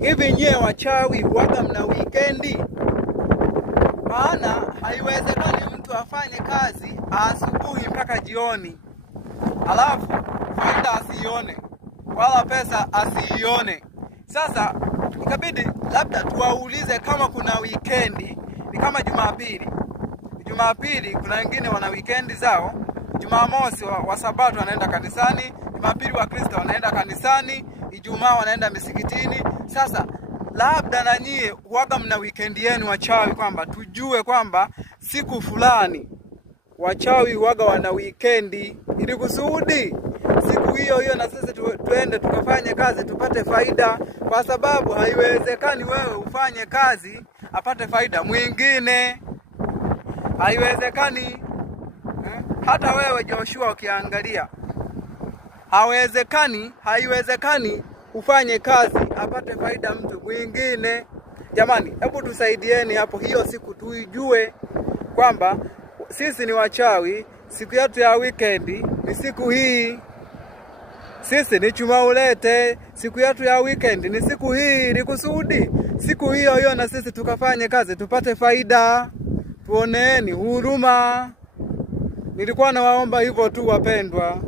Hivi nyie wachawi huwaga mna weekendi? Maana haiwezekani mtu afanye kazi asubuhi mpaka jioni, alafu faida asiione wala pesa asiione. Sasa ikabidi labda tuwaulize kama kuna weekendi. Ni kama Jumapili kuna wengine wana weekendi zao. Jumamosi wa Sabato wanaenda kanisani, Jumapili wa Kristo wanaenda kanisani, Ijumaa wanaenda misikitini. Sasa labda na nyie huwaga mna weekendi yenu wachawi, kwamba tujue kwamba siku fulani wachawi huwaga wana weekendi, ili kusudi siku hiyo na sisi tuende tukafanye kazi tupate faida. Kwa sababu haiwezekani wewe ufanye kazi apate faida mwingine. Haiwezekani. Hata wewe Joshua ukiangalia, haiwezekani ufanye kazi apate faida mtu mwingine. Jamani, hebu tusaidieni hapo. Hiyo siku tuijue kwamba sisi ni wachawi, siku yetu ya weekendi ni siku hii. Sisi ni chuma ulete, siku yetu ya weekendi ni siku hii, ili kusudi siku hiyo na sisi tukafanye kazi tupate faida. Tuoneeni huruma. Nilikuwa nawaomba hivyo tu wapendwa.